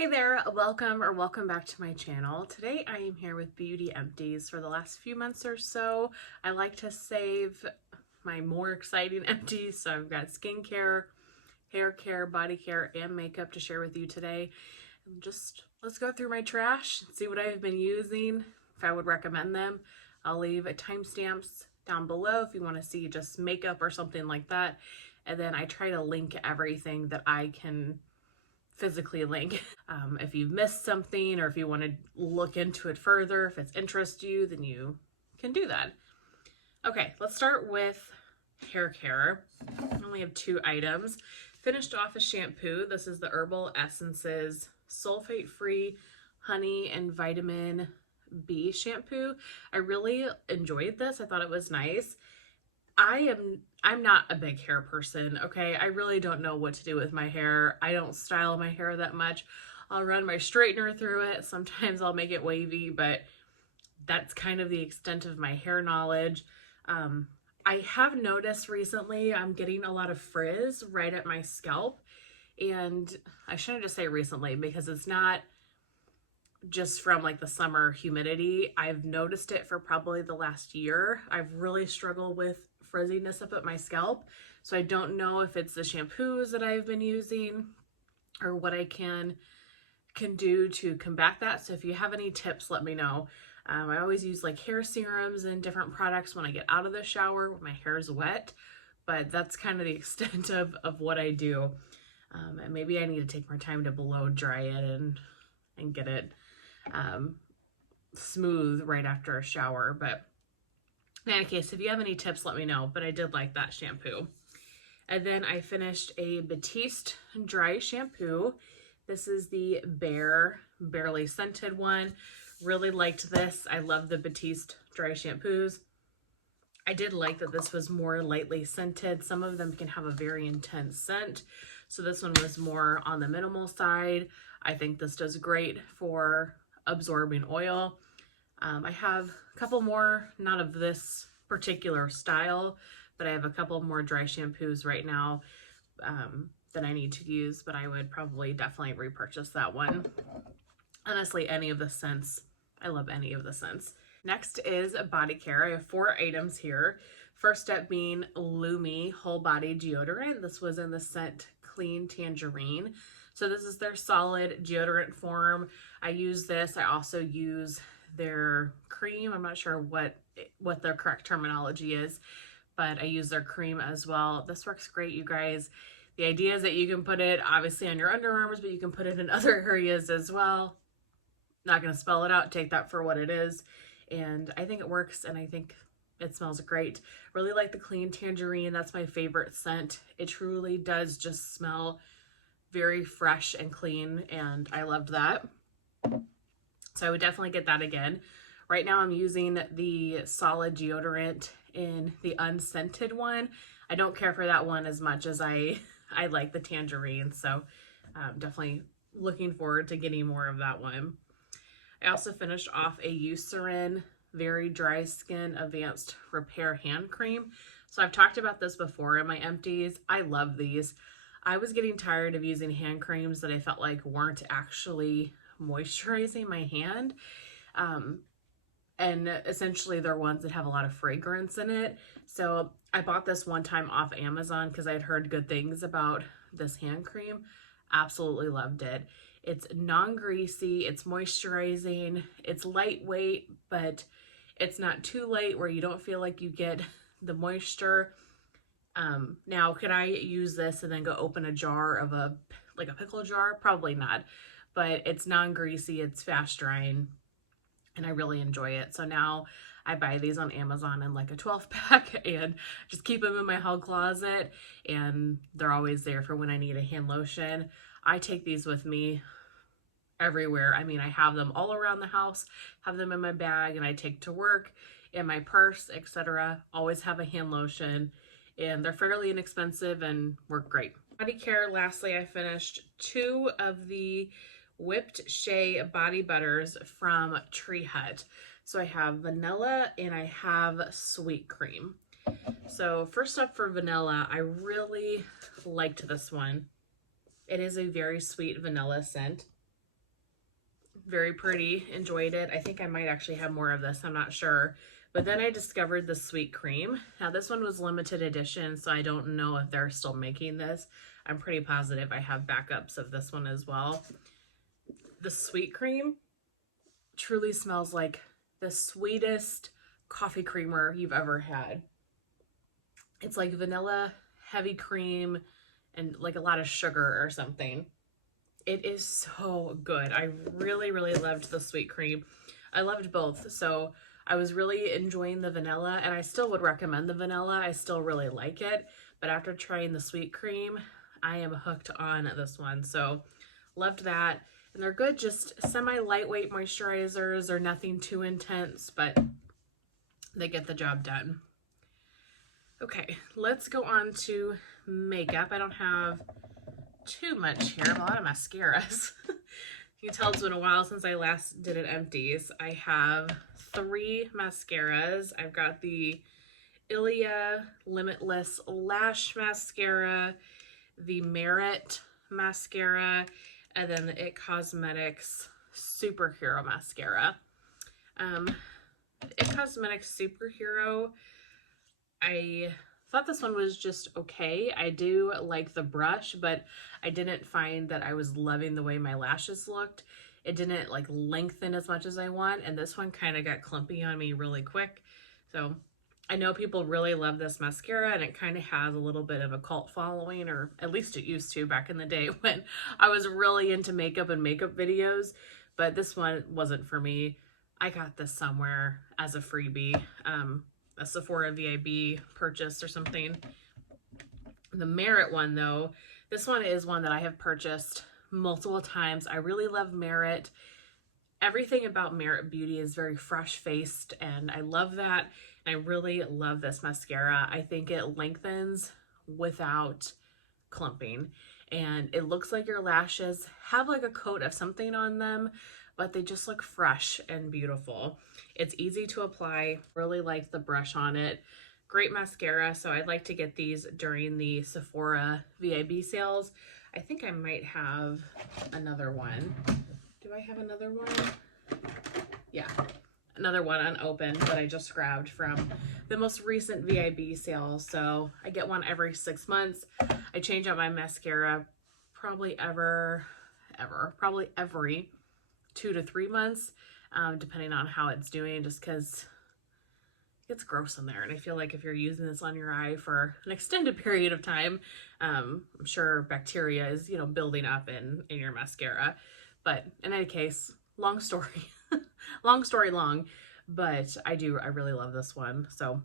Hey there, welcome back to my channel. Today I am here with Beauty Empties. For the last few months or so, I like to save my more exciting empties. So I've got skincare, hair care, body care, and makeup to share with you today. And let's go through my trash and see what I've been using, if I would recommend them. I'll leave timestamps down below if you want to see just makeup or something like that. And then I try to link everything that I can physically link. If you've missed something or if you want to look into it further, if it's interests you, then you can do that. Okay, let's start with hair care. I only have 2 items. Finished off a shampoo. This is the Herbal Essences sulfate-free honey and vitamin B shampoo. I really enjoyed this. I thought it was nice. I'm not a big hair person, okay? I really don't know what to do with my hair. I don't style my hair that much. I'll run my straightener through it. Sometimes I'll make it wavy, but that's kind of the extent of my hair knowledge. I have noticed recently I'm getting a lot of frizz right at my scalp, and I shouldn't just say recently because it's not just from like the summer humidity. I've noticed it for probably the last year. I've really struggled with frizziness up at my scalp. So I don't know if it's the shampoos that I've been using or what I can do to combat that. So if you have any tips, let me know. I always use like hair serums and different products when I get out of the shower when my hair is wet, but that's kind of the extent of what I do. And maybe I need to take more time to blow dry it and get it smooth right after a shower. But in any case, if you have any tips, let me know. But I did like that shampoo. And then I finished a Batiste dry shampoo. This is the Barely Scented one. Really liked this. I love the Batiste dry shampoos. I did like that this was more lightly scented. Some of them can have a very intense scent. So this one was more on the minimal side. I think this does great for absorbing oil. I have a couple more, not of this particular style, but I have a couple more dry shampoos right now that I need to use, but I would probably definitely repurchase that one. Honestly, any of the scents, I love any of the scents. Next is body care. I have 4 items here. First step being Lume Whole Body Deodorant. This was in the scent Clean Tangerine. So this is their solid deodorant form. I use this. I also use their cream. I'm not sure what their correct terminology is, but I use their cream as well. This works great, you guys. The idea is that you can put it obviously on your underarms, but you can put it in other areas as well. Not going to spell it out. Take that for what it is. And I think it works, and I think it smells great. Really like the Clean Tangerine. That's my favorite scent. It truly does just smell very fresh and clean, and I loved that. So I would definitely get that again. Right now I'm using the solid deodorant in the unscented one. I don't care for that one as much as I like the Tangerine, so definitely looking forward to getting more of that one. I also finished off a Eucerin Very Dry Skin Advanced Repair Hand Cream. So I've talked about this before in my empties. I love these. I was getting tired of using hand creams that I felt like weren't actually moisturizing my hand. And essentially they're ones that have a lot of fragrance in it. So I bought this one time off Amazon because I'd heard good things about this hand cream. Absolutely loved it. It's non-greasy, it's moisturizing, it's lightweight, but it's not too light where you don't feel like you get the moisture. Now, could I use this and then go open a jar of like a pickle jar? Probably not, but it's non-greasy, it's fast drying, and I really enjoy it. So now I buy these on Amazon in like a 12 pack and just keep them in my hall closet, and they're always there for when I need a hand lotion. I take these with me everywhere. I mean, I have them all around the house, have them in my bag, and I take to work, in my purse, etc. Always have a hand lotion, and they're fairly inexpensive and work great. Body care, lastly, I finished 2 of the Whipped Shea body butters from Treet. So I have vanilla and I have sweet cream. So first up for vanilla, I really liked this one. It is a very sweet vanilla scent. Very pretty. Enjoyed it. I think I might actually have more of this. I'm not sure. But then I discovered the Sweet Cream. Now this one was limited edition, so I don't know if they're still making this. I'm pretty positive I have backups of this one as well. The Sweet Cream truly smells like the sweetest coffee creamer you've ever had. It's like vanilla, heavy cream, and like a lot of sugar or something. It is so good. I really, really loved the Sweet Cream. I loved both. So I was really enjoying the vanilla, and I still would recommend the vanilla. I still really like it. But after trying the Sweet Cream, I am hooked on this one. So loved that. And they're good, just semi-lightweight moisturizers. They're nothing too intense, but they get the job done. Okay, let's go on to makeup. I don't have too much here. I have a lot of mascaras. You can tell it's been a while since I last did an empties. I have 3 mascaras. I've got the Ilia Limitless Lash Mascara, the Merit Mascara, and then the It Cosmetics Superhero Mascara. It Cosmetics Superhero, I thought this one was just okay. I do like the brush, but I didn't find that I was loving the way my lashes looked. It didn't like lengthen as much as I want, and this one kind of got clumpy on me really quick. So I know people really love this mascara, and it kind of has a little bit of a cult following, or at least it used to back in the day when I was really into makeup and makeup videos, but this one wasn't for me. I got this somewhere as a freebie. A Sephora VIB purchase or something. The Merit one though, this one is one that I have purchased multiple times. I really love Merit. Everything about Merit Beauty is very fresh faced, and I love that. And I really love this mascara. I think it lengthens without clumping, and it looks like your lashes have like a coat of something on them, but they just look fresh and beautiful. It's easy to apply. Really like the brush on it. Great mascara. So I'd like to get these during the Sephora VIB sales. I think I might have another one. Do I have another one? Yeah, another one unopened that I just grabbed from the most recent VIB sale. So I get one every 6 months. I change out my mascara probably probably every 2 to 3 months, depending on how it's doing, just because it gets gross in there. And I feel like if you're using this on your eye for an extended period of time, I'm sure bacteria is, you know, building up in your mascara. But in any case, long story, long story long, but I really love this one. So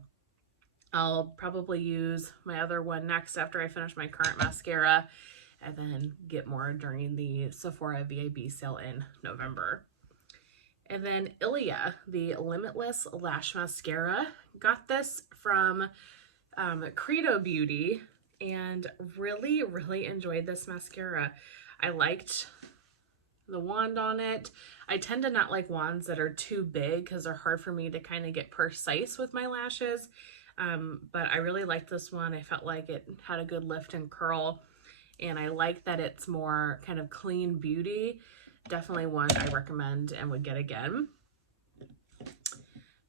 I'll probably use my other one next after I finish my current mascara, and then get more during the Sephora VIB sale in November. And then Ilia, the Limitless Lash Mascara. Got this from Credo Beauty, and really, really enjoyed this mascara. I liked the wand on it. I tend to not like wands that are too big because they're hard for me to kind of get precise with my lashes. But I really liked this one. I felt like it had a good lift and curl, and I like that it's more kind of clean beauty. Definitely one I recommend and would get again.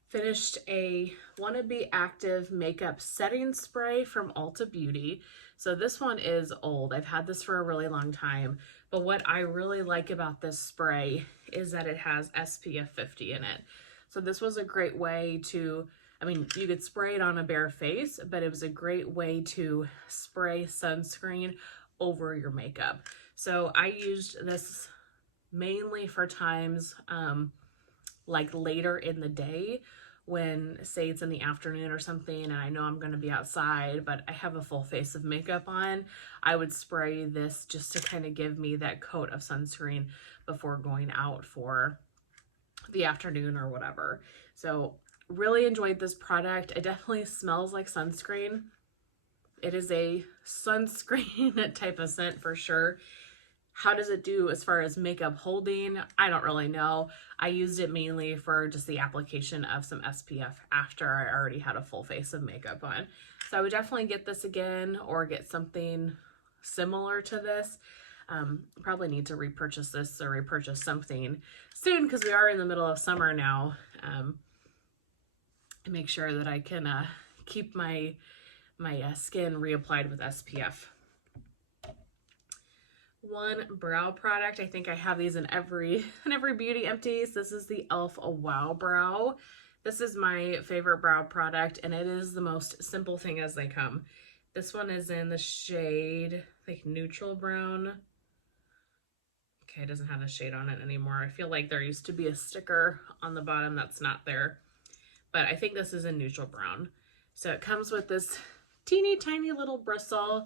Finished a Wannabe Active Makeup Setting Spray from Ulta Beauty. So this one is old. I've had this for a really long time, but what I really like about this spray is that it has SPF 50 in it. So this was a great way to, I mean, you could spray it on a bare face, but it was a great way to spray sunscreen over your makeup. So I used this mainly for times like later in the day, when say it's in the afternoon or something and I know I'm going to be outside but I have a full face of makeup on. I would spray this just to kind of give me that coat of sunscreen before going out for the afternoon or whatever. So really enjoyed this product. It definitely smells like sunscreen. It is a sunscreen type of scent for sure. How does it do as far as makeup holding? I don't really know. I used it mainly for just the application of some SPF after I already had a full face of makeup on. So I would definitely get this again or get something similar to this. Probably need to repurchase this or repurchase something soon because we are in the middle of summer now. And make sure that I can keep my skin reapplied with SPF. One brow product. I think I have these in every beauty empties. This is the e.l.f. Wow Brow. This is my favorite brow product, and it is the most simple thing as they come. This one is in the shade like neutral brown. Okay, it doesn't have a shade on it anymore. I feel like there used to be a sticker on the bottom that's not there, but I think this is in neutral brown. So it comes with this teeny tiny little bristle,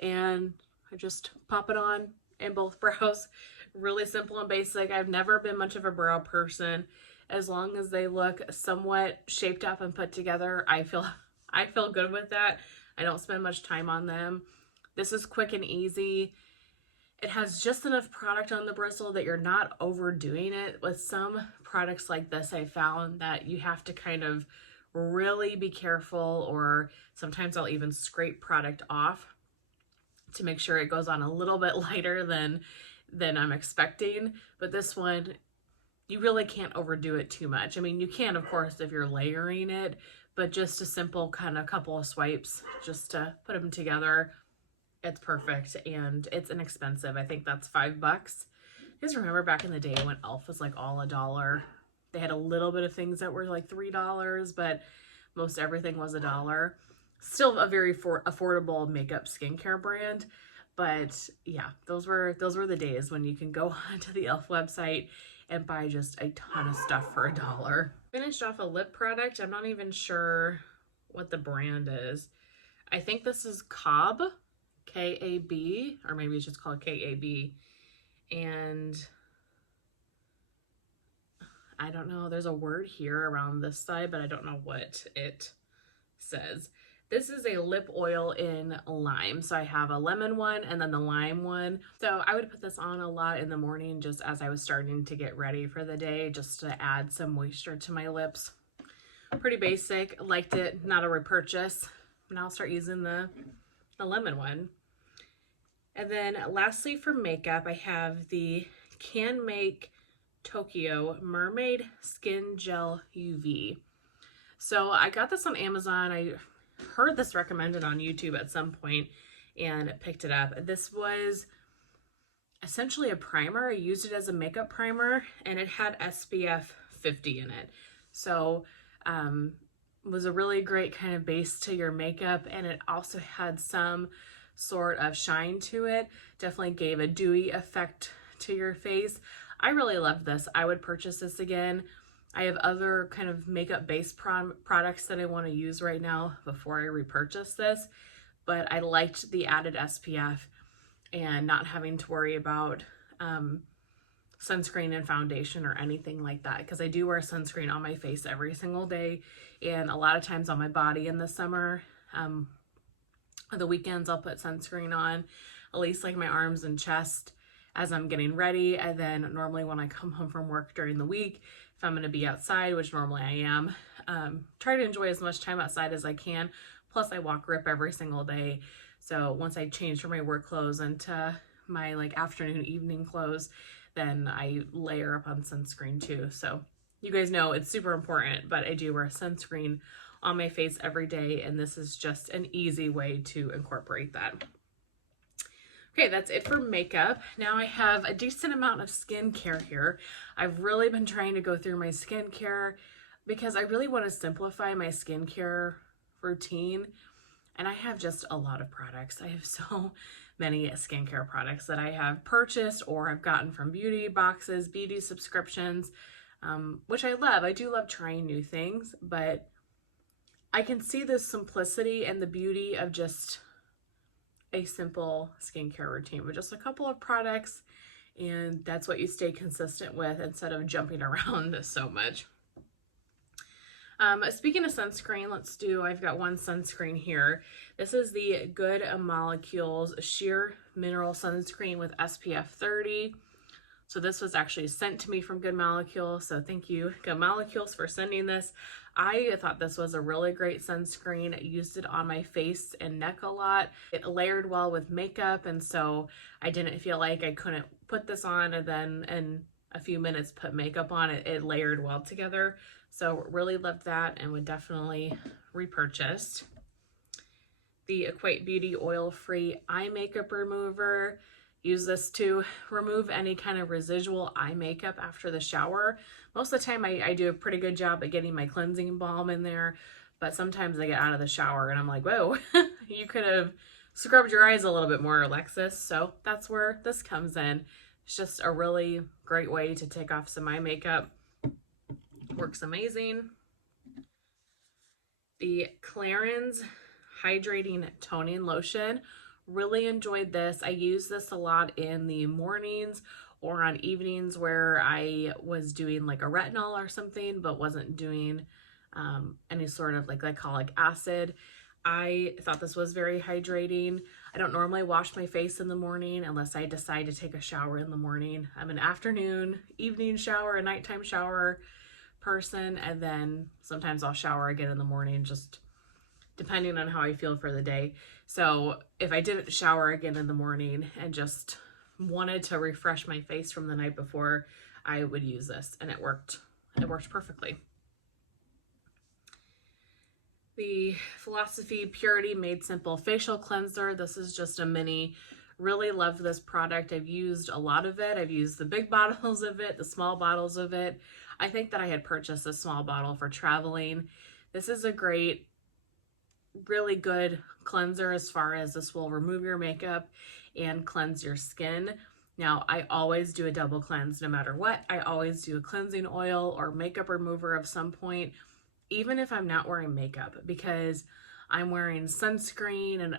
and I just pop it on in both brows. Really simple and basic. I've never been much of a brow person. As long as they look somewhat shaped up and put together, I feel good with that. I don't spend much time on them. This is quick and easy. It has just enough product on the bristle that you're not overdoing it. With some products like this, I found that you have to kind of really be careful, or sometimes I'll even scrape product off to make sure it goes on a little bit lighter than I'm expecting. But this one, you really can't overdo it too much. I mean, you can, of course, if you're layering it, but just a simple kind of couple of swipes just to put them together. It's perfect, and it's inexpensive. I think that's $5. You guys remember back in the day when e.l.f. was like all $1? They had a little bit of things that were like $3, but most everything was $1. Still a very affordable makeup skincare brand. But yeah, those were the days when you can go onto the e.l.f. website and buy just a ton of stuff for $1. Finished off a lip product. I'm not even sure what the brand is. I think this is KAB, K-A-B, or maybe it's just called K-A-B. And I don't know, there's a word here around this side, but I don't know what it says. This is a lip oil in lime. So I have a lemon one and then the lime one. So I would put this on a lot in the morning just as I was starting to get ready for the day, just to add some moisture to my lips. Pretty basic, liked it, not a repurchase. Now I'll start using the lemon one. And then lastly for makeup, I have the Canmake Tokyo Mermaid Skin Gel UV. So I got this on Amazon. I heard this recommended on YouTube at some point and picked it up. This was essentially a primer. I used it as a makeup primer, and it had SPF 50 in it. So was a really great kind of base to your makeup, and it also had some sort of shine to it. Definitely gave a dewy effect to your face. I really loved this. I would purchase this again. I have other kind of makeup based products that I want to use right now before I repurchase this, but I liked the added SPF and not having to worry about sunscreen and foundation or anything like that, because I do wear sunscreen on my face every single day, and a lot of times on my body in the summer. The weekends I'll put sunscreen on, at least like my arms and chest as I'm getting ready, and then normally when I come home from work during the week, if I'm going to be outside, which normally I am, try to enjoy as much time outside as I can. Plus I walk grip every single day, so once I change from my work clothes into my like afternoon evening clothes, then I layer up on sunscreen too. So you guys know it's super important, but I do wear sunscreen on my face every day, and this is just an easy way to incorporate that. Okay, that's it for makeup. Now I have a decent amount of skincare here. I've really been trying to go through my skincare because I really want to simplify my skincare routine, and I have just a lot of products. I have so many skincare products that I have purchased or I've gotten from beauty boxes, beauty subscriptions, which I love. I do love trying new things, but I can see the simplicity and the beauty of just a simple skincare routine with just a couple of products, and that's what you stay consistent with instead of jumping around so much. Speaking of sunscreen, I've got one sunscreen here. This is the Good Molecules Sheer Mineral Sunscreen with SPF 30. So this was actually sent to me from Good Molecule. So thank you, Good Molecules, for sending this. I thought this was a really great sunscreen. I used it on my face and neck a lot. It layered well with makeup, and so I didn't feel like I couldn't put this on and then in a few minutes put makeup on it. It layered well together. So really loved that and would definitely repurchase. The Equate Beauty Oil-Free Eye Makeup Remover. Use this to remove any kind of residual eye makeup after the shower. Most of the time I do a pretty good job at getting my cleansing balm in there, but sometimes I get out of the shower and I'm like, whoa, you could have scrubbed your eyes a little bit more, Alexis. So that's where this comes in. It's just a really great way to take off some eye makeup. Works amazing. The Clarins Hydrating Toning Lotion. Really enjoyed this. I use this a lot in the mornings or on evenings where I was doing like a retinol or something, but wasn't doing any sort of like glycolic acid. I thought this was very hydrating. I don't normally wash my face in the morning unless I decide to take a shower in the morning. I'm an afternoon, evening shower, a nighttime shower person, and then sometimes I'll shower again in the morning, just depending on how I feel for the day. So if I didn't shower again in the morning and just wanted to refresh my face from the night before, I would use this, and it worked perfectly. The Philosophy Purity Made Simple Facial Cleanser. This is just a mini. Really love this product. I've used a lot of it. I've used the big bottles of it, the small bottles of it. I think that I had purchased a small bottle for traveling. This is a great, really good cleanser as far as this will remove your makeup and cleanse your skin. Now, I always do a double cleanse no matter what. I always do a cleansing oil or makeup remover of some point, even if I'm not wearing makeup, because I'm wearing sunscreen and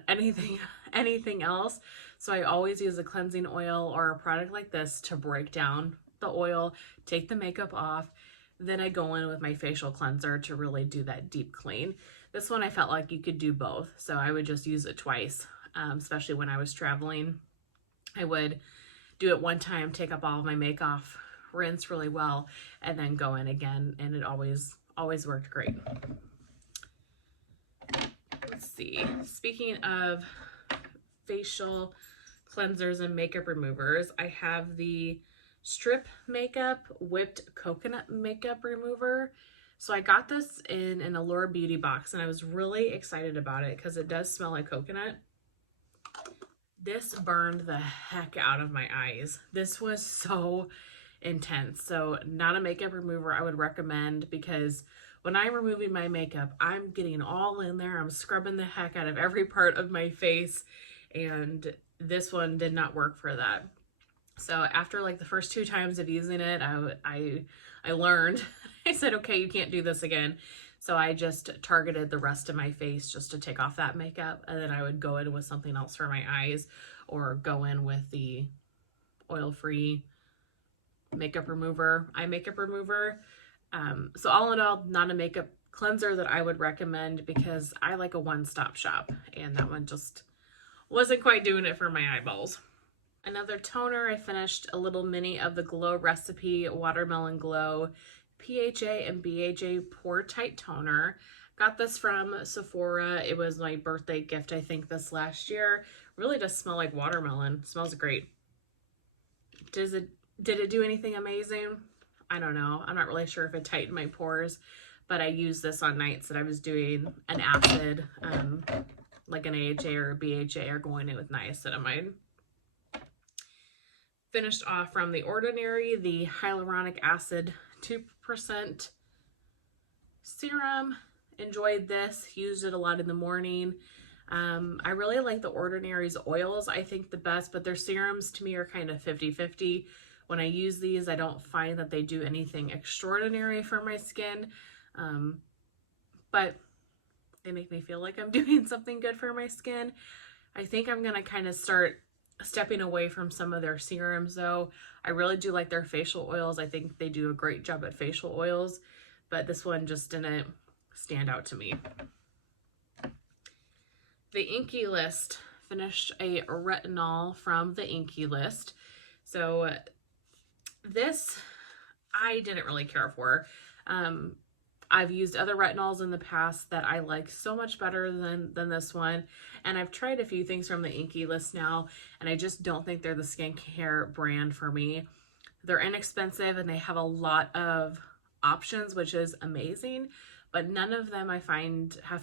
anything else. So I always use a cleansing oil or a product like this to break down the oil, take the makeup off. Then I go in with my facial cleanser to really do that deep clean. This one I felt like you could do both, so I would just use it twice, especially when I was traveling. I would do it one time, take up all of my makeup, rinse really well, and then go in again, and it always worked great. Let's see. Speaking of facial cleansers and makeup removers, I have the Strip Makeup Whipped Coconut Makeup Remover. So I got this in an Allure Beauty box, and I was really excited about it because it does smell like coconut. This burned the heck out of my eyes. This was so intense. So not a makeup remover I would recommend, because when I'm removing my makeup, I'm getting all in there. I'm scrubbing the heck out of every part of my face, and this one did not work for that. So after like the first 2 times of using it, I learned. I said, okay, you can't do this again. So I just targeted the rest of my face just to take off that makeup, and then I would go in with something else for my eyes, or go in with the oil-free makeup remover, eye makeup remover. So all in all, not a makeup cleanser that I would recommend, because I like a one-stop shop, and that one just wasn't quite doing it for my eyeballs. Another toner, I finished a little mini of the Glow Recipe Watermelon Glow PHA and BHA Pore Tight Toner. Got this from Sephora. It was my birthday gift, I think, this last year. Really does smell like watermelon. Smells great. Did it do anything amazing? I don't know. I'm not really sure if it tightened my pores, but I used this on nights that I was doing an acid, like an AHA or a BHA, or going in with niacinamide. Finished off from The Ordinary, the hyaluronic acid 2% serum. Enjoyed this. Used it a lot in the morning. I really like The Ordinary's oils, I think, the best, but their serums to me are kind of 50-50. When I use these, I don't find that they do anything extraordinary for my skin, but they make me feel like I'm doing something good for my skin. I think I'm going to kind of start stepping away from some of their serums, though. I really do like their facial oils. I think they do a great job at facial oils, but this one just didn't stand out to me. The Inkey list. Finished a retinol from the Inkey list. So This I didn't really care for. I've used other retinols in the past that I like so much better than this one. And I've tried a few things from the Inkey list now, and I just don't think they're the skincare brand for me. They're inexpensive and they have a lot of options, which is amazing, but none of them have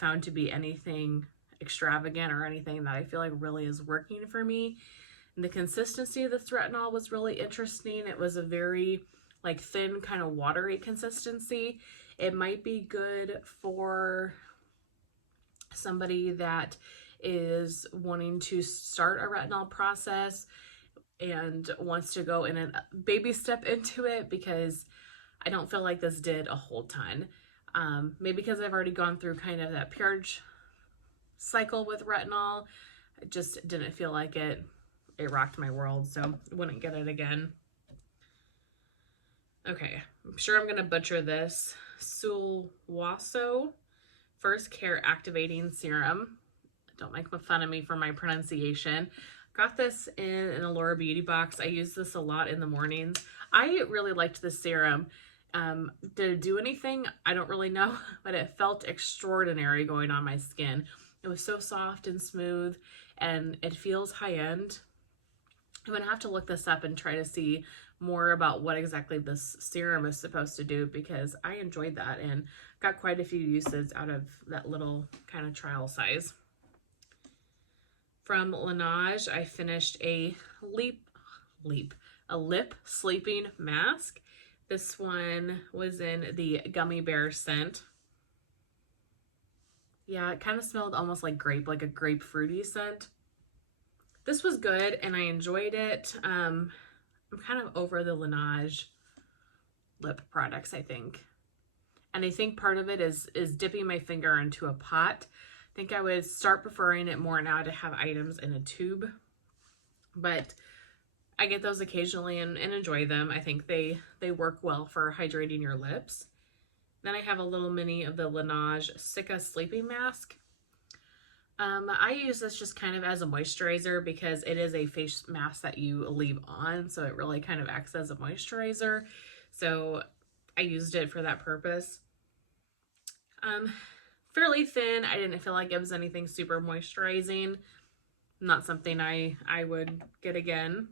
found to be anything extravagant or anything that I feel like really is working for me. And the consistency of this retinol was really interesting. It was a very like thin, kind of watery consistency. It might be good for somebody that is wanting to start a retinol process and wants to go in a baby step into it, because I don't feel like this did a whole ton. Maybe because I've already gone through kind of that purge cycle with retinol. I just didn't feel like it rocked my world, so I wouldn't get it again. Okay, I'm sure I'm gonna butcher this. Sulwaso First Care Activating Serum. Don't make fun of me for my pronunciation. Got this in an Allure Beauty box. I use this a lot in the mornings. I really liked this serum. Did it do anything? I don't really know, but it felt extraordinary going on my skin. It was so soft and smooth, and it feels high-end. I'm gonna have to look this up and try to see more about what exactly this serum is supposed to do, because I enjoyed that and got quite a few uses out of that little kind of trial size. From Laneige, I finished a lip sleeping mask. This one was in the gummy bear scent. Yeah, it kind of smelled almost like grape, like a grapefruity scent. This was good and I enjoyed it. I'm kind of over the Laneige lip products, I think. And I think part of it is dipping my finger into a pot. I think I would start preferring it more now to have items in a tube. But I get those occasionally and enjoy them. I think they work well for hydrating your lips. Then I have a little mini of the Laneige Cica Sleeping Mask. I use this just kind of as a moisturizer because it is a face mask that you leave on, so it really kind of acts as a moisturizer. So I used it for that purpose. Fairly thin. I didn't feel like it was anything super moisturizing. Not something I would get again.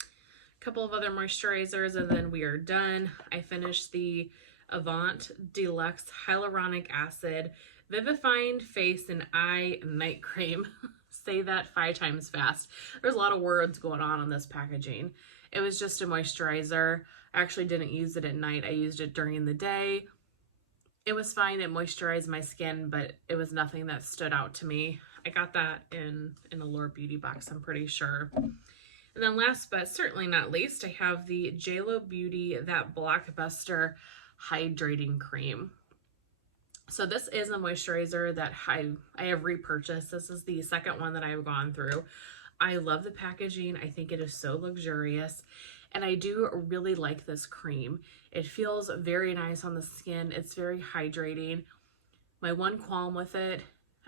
A couple of other moisturizers and then we are done. I finished the Avant Deluxe Hyaluronic Acid Vivifying Face and Eye Night Cream. Say that 5 times fast. There's a lot of words going on this packaging. It was just a moisturizer. I actually didn't use it at night. I used it during the day. It was fine. It moisturized my skin, but it was nothing that stood out to me. I got that in a Allure Beauty box, I'm pretty sure. And then last but certainly not least, I have the JLo Beauty That Blockbuster Hydrating Cream. So this is a moisturizer that I have repurchased. This is the second one that I've gone through. I love the packaging. I think it is so luxurious. And I do really like this cream. It feels very nice on the skin. It's very hydrating. My one qualm with it,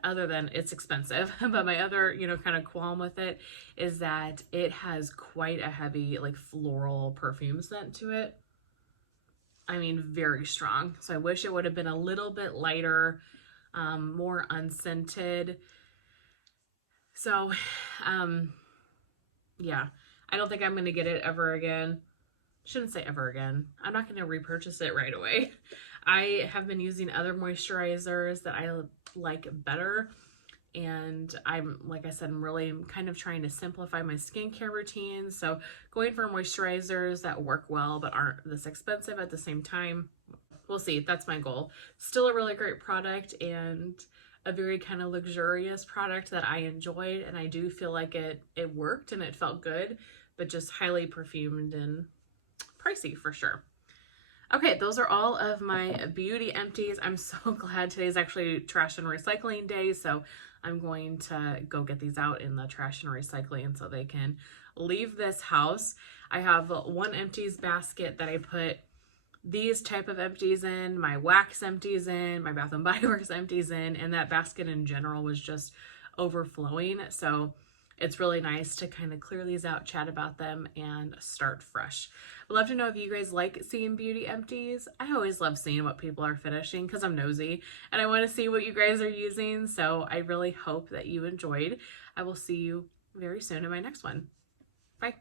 other than it's expensive, but my other, kind of qualm with it is that it has quite a heavy, like, floral perfume scent to it. I mean, very strong. So I wish it would have been a little bit lighter, more unscented. So, yeah, I don't think I'm going to get it ever again. Shouldn't say ever again. I'm not going to repurchase it right away. I have been using other moisturizers that I like better. And like I said, I'm really kind of trying to simplify my skincare routine. So going for moisturizers that work well but aren't this expensive at the same time. We'll see. That's my goal. Still a really great product and a very kind of luxurious product that I enjoyed. And I do feel like it worked and it felt good, but just highly perfumed and pricey for sure. Okay, those are all of my beauty empties. I'm so glad today's actually trash and recycling day, so I'm going to go get these out in the trash and recycling so they can leave this house. I have one empties basket that I put these type of empties in, my wax empties in, my Bath & Body Works empties in, and that basket in general was just overflowing. So it's really nice to kind of clear these out, chat about them, and start fresh. I'd love to know if you guys like seeing beauty empties. I always love seeing what people are finishing because I'm nosy and I want to see what you guys are using. So I really hope that you enjoyed. I will see you very soon in my next one. Bye.